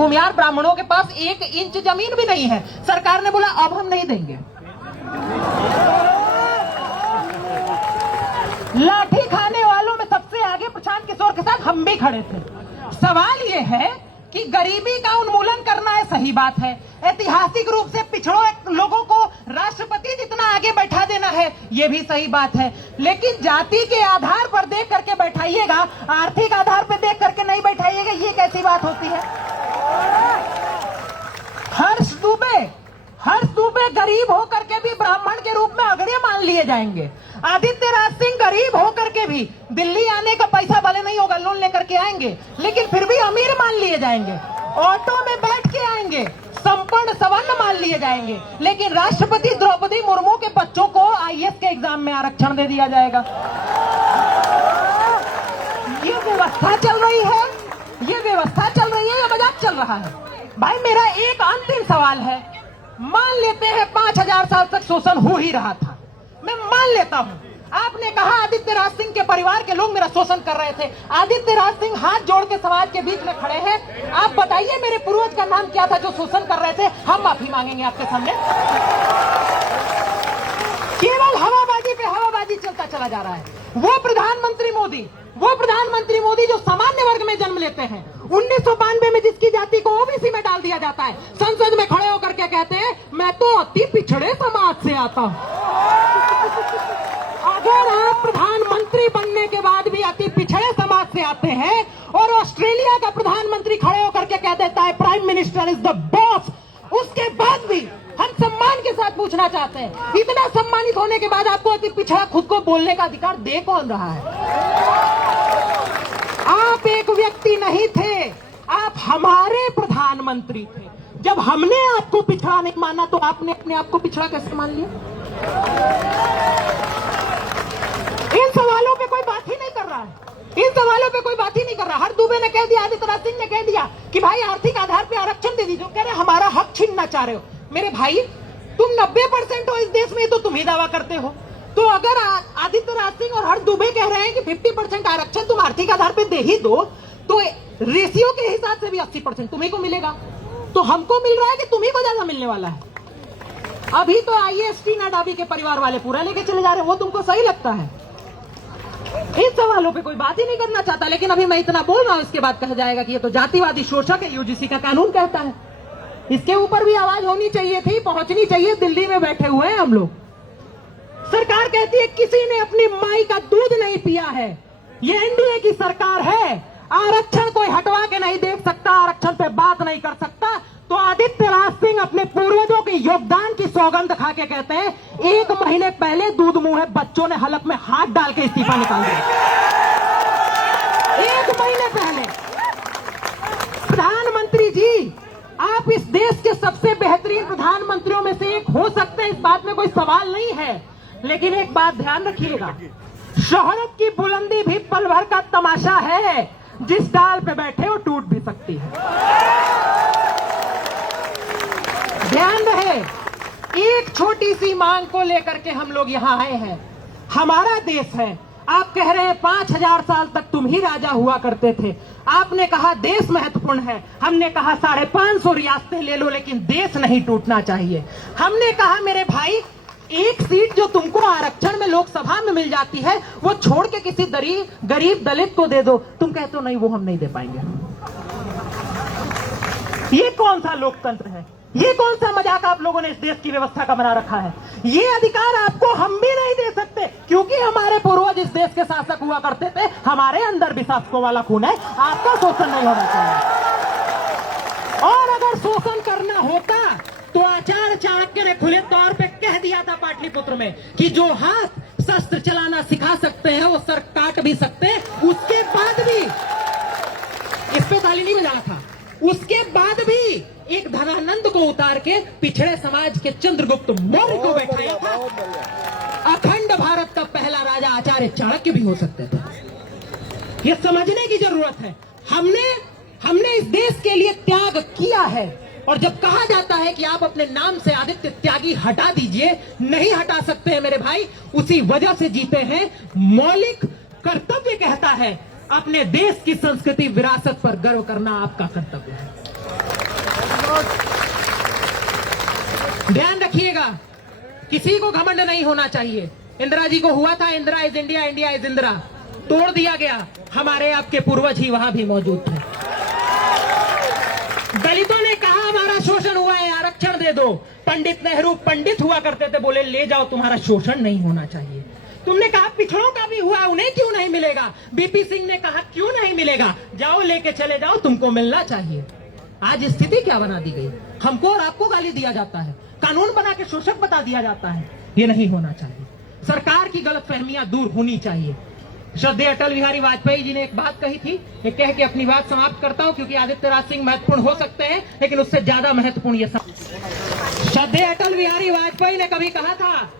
भूमिहार ब्राह्मणों के पास 1 इंच जमीन भी नहीं है। सरकार ने बोला अब हम नहीं देंगे। लाठी खाने वालों में सबसे आगे प्रशांत किशोर के साथ हम भी खड़े थे। सवाल ये है कि गरीबी का उन्मूलन करना है, सही बात है। ऐतिहासिक रूप से पिछड़ों लोगों को राष्ट्रपति जितना आगे बैठा देना है, ये भी सही बात है। लेकिन जाति के आधार पर देख करके बैठाइएगा, आर्थिक आधार पर देख करके नहीं बैठाइएगा, ये कैसी बात होती है। हर्ष दुबे गरीब होकर के भी ब्राह्मण के रूप में अगड़े मान लिए जाएंगे। आदित्य राज सिंह गरीब होकर के भी दिल्ली आने का पैसा भले नहीं होगा, लोन लेकर के आएंगे, लेकिन फिर भी अमीर मान लिए जाएंगे। ऑटो में बैठ के आएंगे, संपन्न सवर्ण मान लिए जाएंगे, लेकिन राष्ट्रपति द्रौपदी मुर्मू के बच्चों को आईएएस के एग्जाम में आरक्षण दे दिया जाएगा। ये व्यवस्था चल रही है, या मजाक चल रहा है? भाई मेरा एक अंतिम सवाल है, मान लेते हैं 5000 साल तक शोषण हो ही रहा था, मैं मान लेता हूं। आपने कहा आदित्य राज सिंह के परिवार के लोग मेरा शोषण कर रहे थे। आदित्य राज सिंह हाथ जोड़ के समाज के बीच में खड़े हैं। आप बताइए मेरे पूर्वज का नाम क्या था जो शोषण कर रहे थे? हम माफी मांगेंगे आपके सामने। केवल हवाबाजी पे हवाबाजी चलता चला जा रहा है। वो प्रधानमंत्री मोदी जो सामान्य वर्ग में जन्म लेते हैं, 1992 में जिसकी जाति को ओबीसी में डाल दिया जाता है, संसद में खड़े होकर के कहते हैं मैं तो अति पिछड़े समाज से आता हूं। अगर आप प्रधानमंत्री बनने के बाद भी अति पिछड़े समाज से आते हैं और ऑस्ट्रेलिया का प्रधानमंत्री खड़े होकर के कह देता है prime minister is the boss, उसके बाद भी हम सम्मान के साथ पूछना चाहते हैं, इतना सम्मानित होने के बाद आपको अति पिछड़ा खुद को बोलने का अधिकार दे कौन रहा है? आप एक व्यक्ति नहीं थे, आप हमारे प्रधानमंत्री थे। जब हमने आपको पिछड़ा नहीं माना तो आपने अपने आप को पिछड़ा कैसे मान लिया? इन सवालों पे कोई बात ही नहीं कर रहा है। हर दुबे ने कह दिया, आदित्य राज सिंह ने कह दिया कि भाई आर्थिक आधार पे आरक्षण दे दीजिए। कह रहे हमारा हक छीनना चाह रहे हो। मेरे भाई तुम 90% हो इस देश में, तो तुम ही दावा करते हो। तो अगर आदित्य राज सिंह और हर दुबे कह रहे हैं कि 50% आरक्षण तुम आर्थिक आधार पे दे ही दो, तो रेशियो के हिसाब से भी 80% तुम्ही को मिलेगा। तो हमको मिल रहा है कि तुम्ही को ज्यादा मिलने वाला है। अभी तो आईएएस नाडावी के परिवार वाले पूरा लेके चले जा रहे हैं, वो तुमको सही लगता है? इन सवालों पे कोई बात ही नहीं करना चाहता। लेकिन अभी मैं इतना बोल रहा हूं, इसके बाद कहा जाएगा कि ये तो जातिवादी शोषक है, यूजीसी का कानून कहता है। इसके ऊपर भी आवाज होनी चाहिए थी, पहुंचनी चाहिए। दिल्ली में बैठे हुए हैं हम लोग। सरकार कहती है किसी ने अपनी माई का दूध नहीं पिया है। ये एनडीए की सरकार है। आरक्षण कोई हटवा के नहीं देख सकता, आरक्षण पे बात नहीं कर सकता। तो आदित्य राज सिंह अपने पूर्वजों के योगदान की सौगंध खा के कहते हैं 1 महीने पहले दूध मुंह बच्चों ने हलक में हाथ डाल के इस्तीफा निकाल दिया। 1 महीने पहले। प्रधानमंत्री जी, आप इस देश के सबसे बेहतरीन प्रधानमंत्रियों में से एक हो सकते हैं, इस बात में कोई सवाल नहीं है। लेकिन एक बात ध्यान रखिएगा, शोहरत की बुलंदी भी पल भर का तमाशा है। जिस डाल पे बैठे वो टूट भी सकती है। ध्यान रहे, एक छोटी सी मांग को लेकर के हम लोग यहाँ आए हैं। हमारा देश है। आप कह रहे हैं 5000 साल तक तुम ही राजा हुआ करते थे। आपने कहा देश महत्वपूर्ण है, हमने कहा 550 रियासतें ले लो, लेकिन देश नहीं टूटना चाहिए। हमने कहा मेरे भाई, एक सीट जो तुमको आरक्षण में लोकसभा में मिल जाती है, वो छोड़ के किसी गरीब दलित को दे दो। तुम कहते हो नहीं, वो हम नहीं दे पाएंगे। ये कौन सा लोकतंत्र है? ये कौन सा मजाक आप लोगों ने इस देश की व्यवस्था का बना रखा है? ये अधिकार आपको हम भी नहीं दे सकते, क्योंकि हमारे पूर्वज इस देश के शासक हुआ करते थे। हमारे अंदर भी शासकों वाला खून है। आपका शोषण नहीं होना चाहिए। और अगर शोषण करना होता तो आचार्य चाणक्य ने खुले तौर पे कह दिया था पाटलिपुत्र में कि जो हाथ शस्त्र चलाना सिखा सकते हैं वो सर काट भी सकते हैं। उसके बाद भी, इस पे ताली नहीं बजाना था, उसके बाद भी एक धनानंद को उतार के पिछड़े समाज के चंद्रगुप्त मौर्य को बैठाया था। अखंड भारत का पहला राजा आचार्य चाणक्य भी हो सकते थे। ये समझने की जरूरत है। हमने इस देश के लिए त्याग किया है। और जब कहा जाता है कि आप अपने नाम से आदित्य त्यागी हटा दीजिए, नहीं हटा सकते हैं मेरे भाई। उसी वजह से जीते हैं। मौलिक कर्तव्य कहता है अपने देश की संस्कृति विरासत पर गर्व करना आपका कर्तव्य है। ध्यान रखिएगा, किसी को घमंड नहीं होना चाहिए। इंदिरा जी को हुआ था, Indira is India, India is Indira, तोड़ दिया गया। हमारे आपके पूर्वज ही वहां भी मौजूद थे। दलितों ने कहा हमारा शोषण हुआ है, आरक्षण दे दो। पंडित नेहरू पंडित हुआ करते थे, बोले ले जाओ, तुम्हारा शोषण नहीं होना चाहिए। तुमने कहा पिछड़ों का भी हुआ, उन्हें क्यों नहीं मिलेगा? बीपी सिंह ने कहा क्यों नहीं मिलेगा, जाओ लेके चले जाओ, तुमको मिलना चाहिए। आज स्थिति क्या बना दी गई, हमको और आपको गाली दिया जाता है, कानून बना के शोषक बता दिया जाता है। ये नहीं होना चाहिए। सरकार की गलतफहमियां दूर होनी चाहिए। श्रद्धेय अटल बिहारी वाजपेयी जी ने एक बात कही थी, एक कह के अपनी बात समाप्त करता हूं, क्योंकि आदित्य राज सिंह महत्वपूर्ण हो सकते हैं, लेकिन उससे ज्यादा महत्वपूर्ण ये सब। श्रद्धेय अटल बिहारी वाजपेयी ने कभी कहा था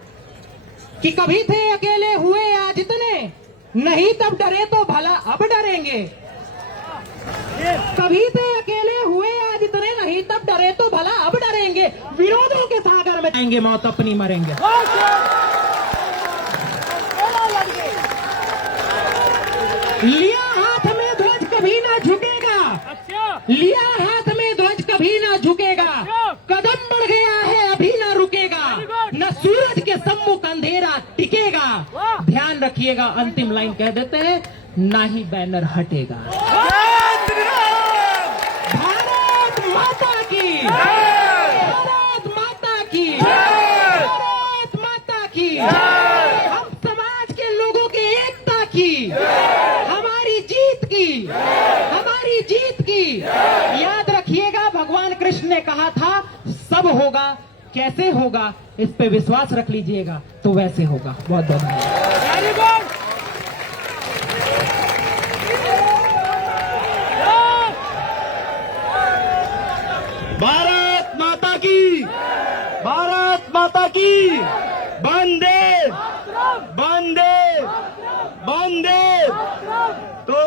कि कभी थे अकेले हुए आज इतने, नहीं तब डरे तो भला अब डरेंगे। कभी थे अकेले हुए आज इतने, नहीं तब डरे तो भला अब डरेंगे। विरोधों के सागर में जाएंगे, मौत अपनी मरेंगे। लिया हाथ में ध्वज कभी ना झुकेगा, लिया हाथ में ध्वज कभी ना झुकेगा, कदम बढ़ गया है अभी ना रुकेगा, न सूरज के सम्मुख अंधेरा टिकेगा। ध्यान रखिएगा, अंतिम लाइन कह देते हैं, ना ही बैनर हटेगा। भारत माता की, भारत माता की, भारत माता की। हम समाज के लोगों की एकता की, हमारी जीत की, हमारी जीत की। याद रखिएगा, भगवान कृष्ण ने कहा था सब होगा, कैसे होगा इस पे विश्वास रख लीजिएगा, तो वैसे होगा। बहुत बहुत धन्यवाद। भारत माता की, भारत माता की। वंदे वंदे वंदे। तो